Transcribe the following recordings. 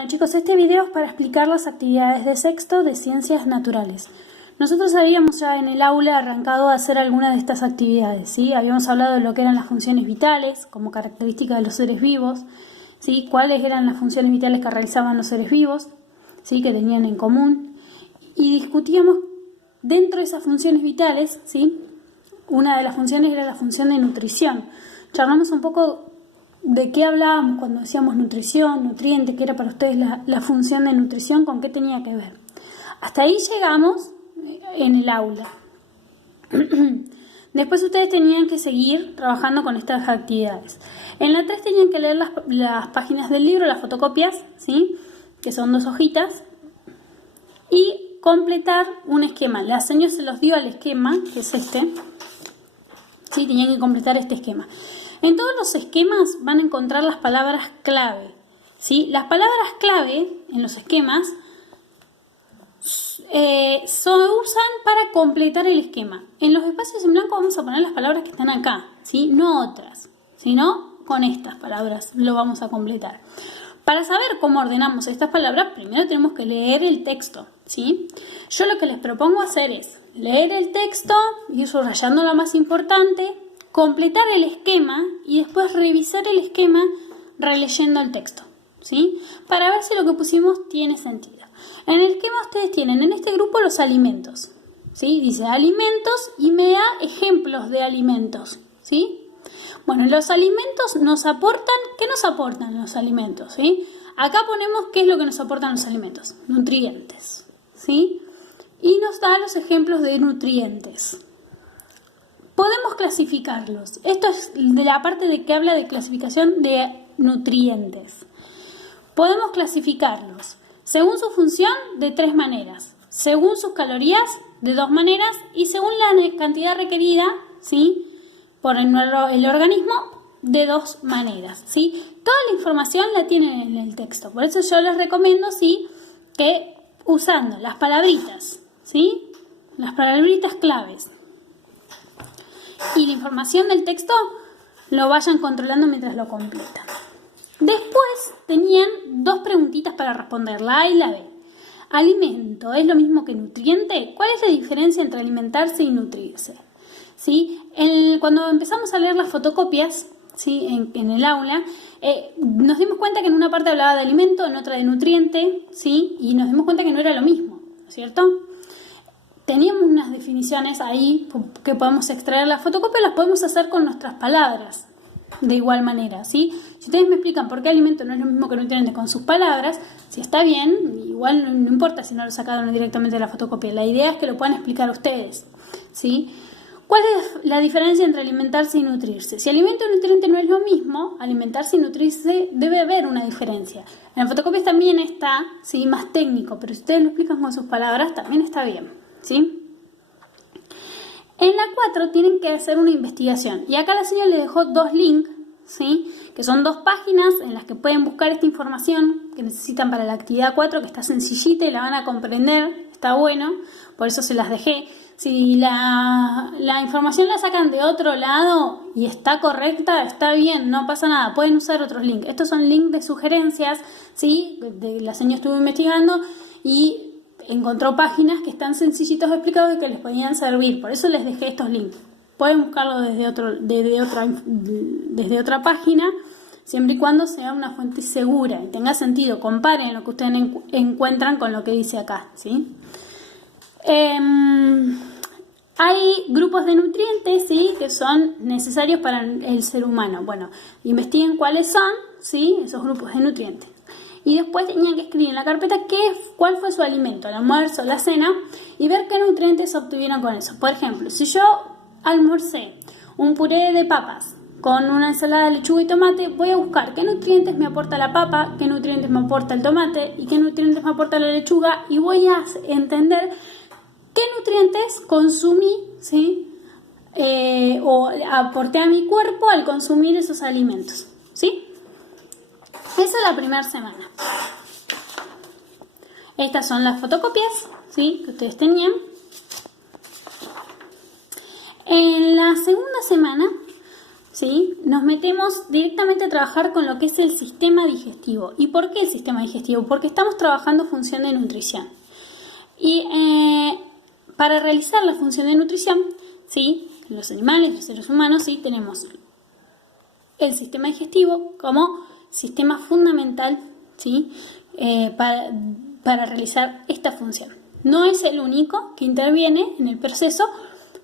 Bueno chicos, este video es para explicar las actividades de sexto de Ciencias Naturales. Nosotros habíamos ya en el aula arrancado a hacer algunas de estas actividades, ¿sí? Habíamos hablado de lo que eran las funciones vitales como característica de los seres vivos, ¿sí? Cuáles eran las funciones vitales que realizaban los seres vivos, ¿sí? Que tenían en común. Y discutíamos dentro de esas funciones vitales, ¿sí? Una de las funciones era la función de nutrición. Charlamos un poco de qué hablábamos cuando decíamos nutrición, nutriente, qué era para ustedes la función de nutrición, con qué tenía que ver. Hasta ahí llegamos en el aula. Después ustedes tenían que seguir trabajando con estas actividades. En la 3 tenían que leer las páginas del libro, las fotocopias, ¿sí? Que son 2 hojitas, y completar un esquema. La señora se los dio al esquema, que es este. ¿Sí? Tenían que completar este esquema. En todos los esquemas van a encontrar las palabras clave, ¿sí? Las palabras clave en los esquemas se usan para completar el esquema. En los espacios en blanco vamos a poner las palabras que están acá, ¿sí? No otras, sino con estas palabras lo vamos a completar. Para saber cómo ordenamos estas palabras, primero tenemos que leer el texto, ¿sí? Yo lo que les propongo hacer es leer el texto, ir subrayando lo más importante, completar el esquema y después revisar el esquema releyendo el texto, ¿sí? Para ver si lo que pusimos tiene sentido. En el esquema ustedes tienen en este grupo los alimentos, ¿sí? Dice alimentos y me da ejemplos de alimentos, ¿sí? Bueno, los alimentos nos aportan, ¿qué nos aportan los alimentos, ¿sí? Acá ponemos qué es lo que nos aportan los alimentos, nutrientes, ¿sí? Y nos da los ejemplos de nutrientes. Podemos clasificarlos. Esto es de la parte de que habla de clasificación de nutrientes. Podemos clasificarlos según su función de 3 maneras, según sus calorías de 2 maneras y según la cantidad requerida, ¿sí? Por el organismo de 2 maneras, ¿sí? Toda la información la tienen en el texto. Por eso yo les recomiendo, ¿sí? Que usando las palabritas, ¿sí? Las palabritas claves y la información del texto lo vayan controlando mientras lo completan. Después tenían 2 preguntitas para responder, la A y la B. ¿Alimento es lo mismo que nutriente? ¿Cuál es la diferencia entre alimentarse y nutrirse? ¿Sí? Cuando empezamos a leer las fotocopias, ¿sí? en el aula, nos dimos cuenta que en una parte hablaba de alimento, en otra de nutriente, ¿sí? Y nos dimos cuenta que no era lo mismo, ¿no es cierto? Teníamos unas definiciones ahí que podemos extraer la fotocopia, las podemos hacer con nuestras palabras de igual manera, ¿sí? Si ustedes me explican por qué alimento no es lo mismo que nutriente con sus palabras, si está bien, igual no importa si no lo sacaron directamente de la fotocopia, la idea es que lo puedan explicar ustedes, ¿sí? ¿Cuál es la diferencia entre alimentarse y nutrirse? Si alimento y nutriente no es lo mismo, alimentarse y nutrirse debe haber una diferencia. En las fotocopias también está, ¿sí? Más técnico, pero si ustedes lo explican con sus palabras también está bien, ¿sí? En la 4 tienen que hacer una investigación y acá la señora les dejó 2 links, ¿sí? Que son 2 páginas en las que pueden buscar esta información que necesitan para la actividad 4, que está sencillita y la van a comprender, está bueno, por eso se las dejé. Si la información la sacan de otro lado y está correcta, está bien, no pasa nada, pueden usar otros links. Estos son links de sugerencias, ¿sí? La señora estuvo investigando y encontró páginas que están sencillitos explicados y que les podían servir. Por eso les dejé estos links. Pueden buscarlo desde otra página, siempre y cuando sea una fuente segura y tenga sentido. Comparen lo que ustedes encuentran con lo que dice acá, ¿sí? Hay grupos de nutrientes, ¿sí? Que son necesarios para el ser humano. Bueno, investiguen cuáles son, ¿sí? Esos grupos de nutrientes. Y después tenían que escribir en la carpeta cuál fue su alimento, el almuerzo, la cena, y ver qué nutrientes obtuvieron con eso. Por ejemplo, si yo almorcé un puré de papas con una ensalada de lechuga y tomate, voy a buscar qué nutrientes me aporta la papa, qué nutrientes me aporta el tomate y qué nutrientes me aporta la lechuga, y voy a entender qué nutrientes consumí, ¿sí? O aporté a mi cuerpo al consumir esos alimentos, ¿sí? Esa es la primera semana. Estas son las fotocopias, ¿sí? Que ustedes tenían. En la segunda semana ¿sí? Nos metemos directamente a trabajar con lo que es el sistema digestivo. ¿Y por qué el sistema digestivo? Porque estamos trabajando función de nutrición. Y para realizar la función de nutrición, ¿sí? Los animales, los seres humanos, ¿sí? Tenemos el sistema digestivo como sistema fundamental, ¿sí? Para realizar esta función. No es el único que interviene en el proceso,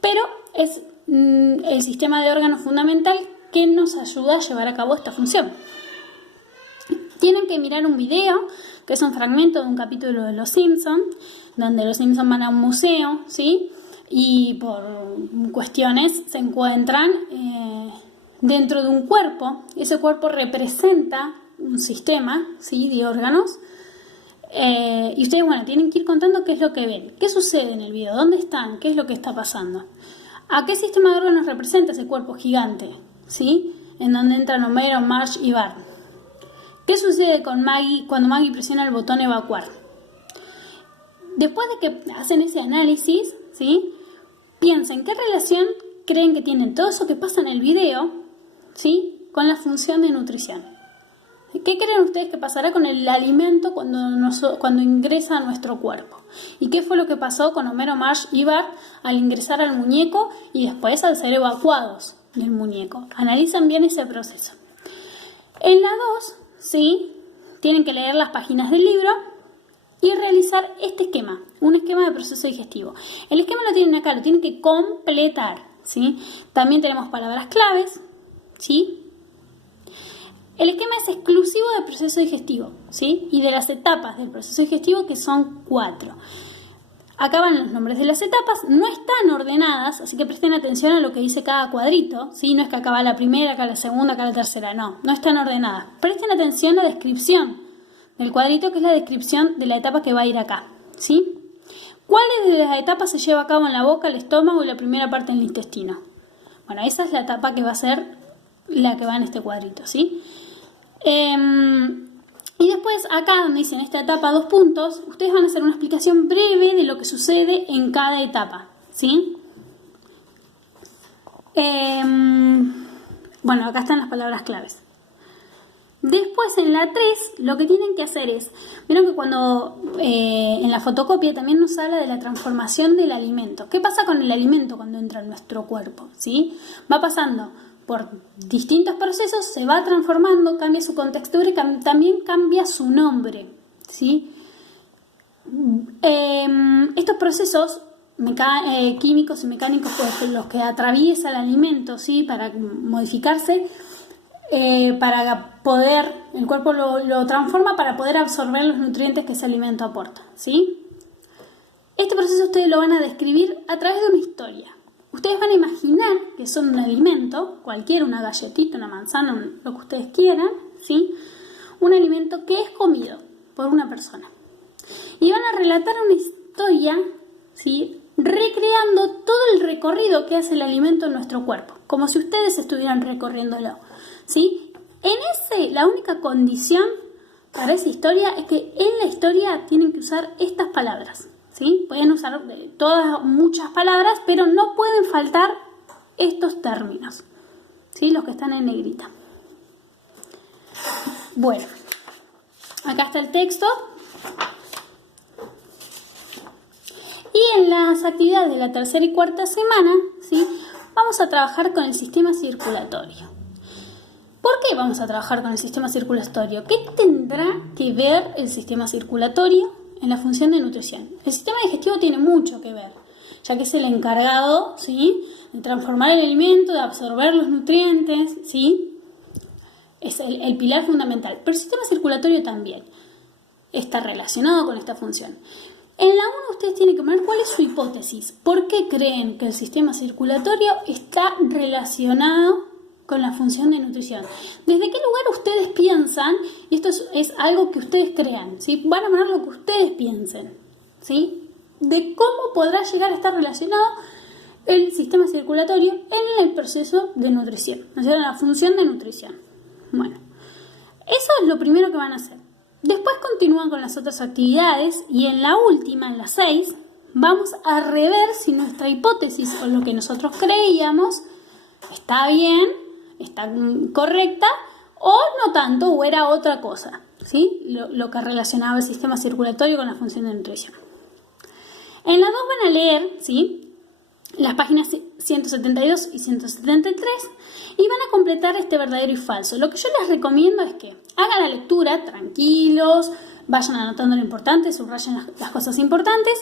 pero es el sistema de órganos fundamental que nos ayuda a llevar a cabo esta función. Tienen que mirar un video, que es un fragmento de un capítulo de Los Simpson, donde los Simpson van a un museo, ¿sí? Y por cuestiones se encuentran dentro de un cuerpo. Ese cuerpo representa un sistema, ¿sí? De órganos. Y ustedes, bueno, tienen que ir contando qué es lo que ven, qué sucede en el video, dónde están, qué es lo que está pasando. ¿A qué sistema de órganos representa ese cuerpo gigante? ¿Sí? En donde entran Homero, Marge y Bart. ¿Qué sucede con Maggie cuando Maggie presiona el botón evacuar? Después de que hacen ese análisis, ¿sí? Piensen qué relación creen que tienen todo eso que pasa en el video, ¿sí? Con la función de nutrición. ¿Qué creen ustedes que pasará con el alimento cuando ingresa a nuestro cuerpo? ¿Y qué fue lo que pasó con Homero, Marge y Bart al ingresar al muñeco y después al ser evacuados del muñeco? Analizan bien ese proceso. En la 2, ¿sí? Tienen que leer las páginas del libro y realizar este esquema, un esquema de proceso digestivo. El esquema lo tienen acá, lo tienen que completar, ¿sí? También tenemos palabras claves, ¿sí? El esquema es exclusivo del proceso digestivo, ¿sí? Y de las etapas del proceso digestivo, que son 4. Acá van los nombres de las etapas, no están ordenadas, así que presten atención a lo que dice cada cuadrito, ¿sí? No es que acá va la primera, acá la segunda, acá la tercera, no están ordenadas. Presten atención a la descripción del cuadrito, que es la descripción de la etapa que va a ir acá, ¿sí? ¿Cuáles de las etapas se lleva a cabo en la boca, el estómago y la primera parte del intestino? Bueno, esa es la etapa que va a ser la que va en este cuadrito, ¿sí? Y después acá donde dicen esta etapa 2 puntos, ustedes van a hacer una explicación breve de lo que sucede en cada etapa, ¿sí? Bueno, acá están las palabras claves. Después en la 3 lo que tienen que hacer es, vieron que cuando en la fotocopia también nos habla de la transformación del alimento. ¿Qué pasa con el alimento cuando entra en nuestro cuerpo? ¿Sí? Va pasando por distintos procesos, se va transformando, cambia su contextura y también cambia su nombre, ¿sí? Estos procesos químicos y mecánicos, pues, los que atraviesa el alimento, ¿sí? Para modificarse, para poder, el cuerpo lo transforma para poder absorber los nutrientes que ese alimento aporta, ¿sí? Este proceso ustedes lo van a describir a través de una historia. Ustedes van a imaginar que son un alimento, cualquiera, una galletita, una manzana, lo que ustedes quieran, ¿sí? Un alimento que es comido por una persona. Y van a relatar una historia, ¿sí? Recreando todo el recorrido que hace el alimento en nuestro cuerpo, como si ustedes estuvieran recorriéndolo, ¿sí? La única condición para esa historia es que en la historia tienen que usar estas palabras, ¿sí? Pueden usar muchas palabras, pero no pueden faltar estos términos, ¿sí? Los que están en negrita. Bueno, acá está el texto. Y en las actividades de la tercera y cuarta semana, ¿sí? Vamos a trabajar con el sistema circulatorio. ¿Por qué vamos a trabajar con el sistema circulatorio? ¿Qué tendrá que ver el sistema circulatorio en la función de nutrición? El sistema digestivo tiene mucho que ver, ya que es el encargado, ¿sí? De transformar el alimento, de absorber los nutrientes, ¿sí? Es el pilar fundamental. Pero el sistema circulatorio también está relacionado con esta función. En la 1 ustedes tienen que poner cuál es su hipótesis. ¿Por qué creen que el sistema circulatorio está relacionado con la función de nutrición? ¿Desde qué lugar ustedes piensan? Y esto es algo que ustedes crean, ¿sí? Van a poner lo que ustedes piensen, ¿sí? De cómo podrá llegar a estar relacionado el sistema circulatorio en el proceso de nutrición, o sea, en la función de nutrición. Bueno, eso es lo primero que van a hacer. Después continúan con las otras actividades y en la última, en la 6, vamos a rever si nuestra hipótesis o lo que nosotros creíamos está bien está correcta o no tanto, o era otra cosa, ¿sí? Lo que relacionaba el sistema circulatorio con la función de nutrición. En la 2 van a leer, ¿sí?, las páginas 172 y 173 y van a completar este verdadero y falso. Lo que yo les recomiendo es que hagan la lectura tranquilos, vayan anotando lo importante, subrayen las cosas importantes,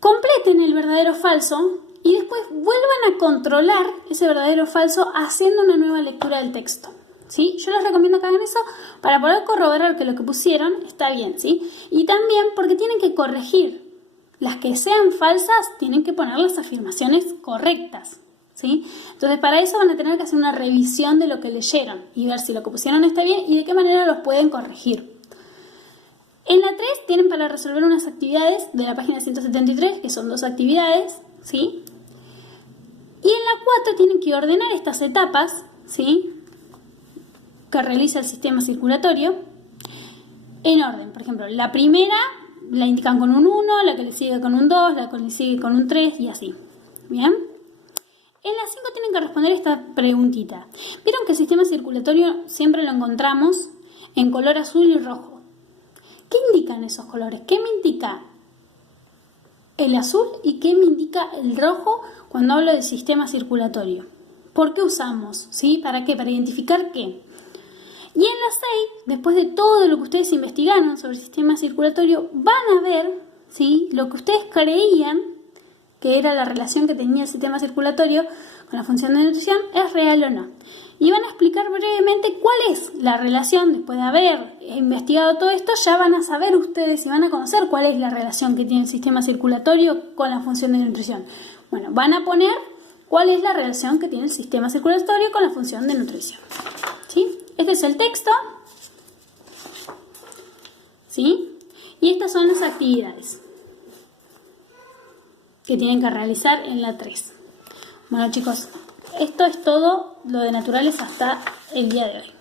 completen el verdadero o falso y después vuelvan a controlar ese verdadero o falso haciendo una nueva lectura del texto, ¿sí? Yo les recomiendo que hagan eso para poder corroborar que lo que pusieron está bien, ¿sí? Y también porque tienen que corregir. Las que sean falsas tienen que poner las afirmaciones correctas, ¿sí? Entonces para eso van a tener que hacer una revisión de lo que leyeron y ver si lo que pusieron está bien y de qué manera los pueden corregir. En la 3 tienen para resolver unas actividades de la página 173, que son 2 actividades, ¿sí? Y en la 4 tienen que ordenar estas etapas, ¿sí?, que realiza el sistema circulatorio en orden. Por ejemplo, la primera la indican con un 1, la que le sigue con un 2, la que le sigue con un 3 y así. ¿Bien? En la 5 tienen que responder esta preguntita. ¿Vieron que el sistema circulatorio siempre lo encontramos en color azul y rojo? ¿Qué indican esos colores? ¿Qué me indica el azul y qué me indica el rojo cuando hablo del sistema circulatorio? ¿Por qué usamos? ¿Sí? ¿Para qué? Para identificar qué. Y en la 6, después de todo lo que ustedes investigaron sobre el sistema circulatorio, van a ver, ¿sí?, lo que ustedes creían que era la relación que tenía el sistema circulatorio con la función de nutrición, es real o no. Y van a explicar brevemente cuál es la relación. Después de haber investigado todo esto, ya van a saber ustedes y van a conocer cuál es la relación que tiene el sistema circulatorio con la función de nutrición. Bueno, van a poner cuál es la relación que tiene el sistema circulatorio con la función de nutrición, ¿sí? Este es el texto, ¿sí? Y estas son las actividades que tienen que realizar en la 3. Bueno, chicos, esto es todo lo de naturales hasta el día de hoy.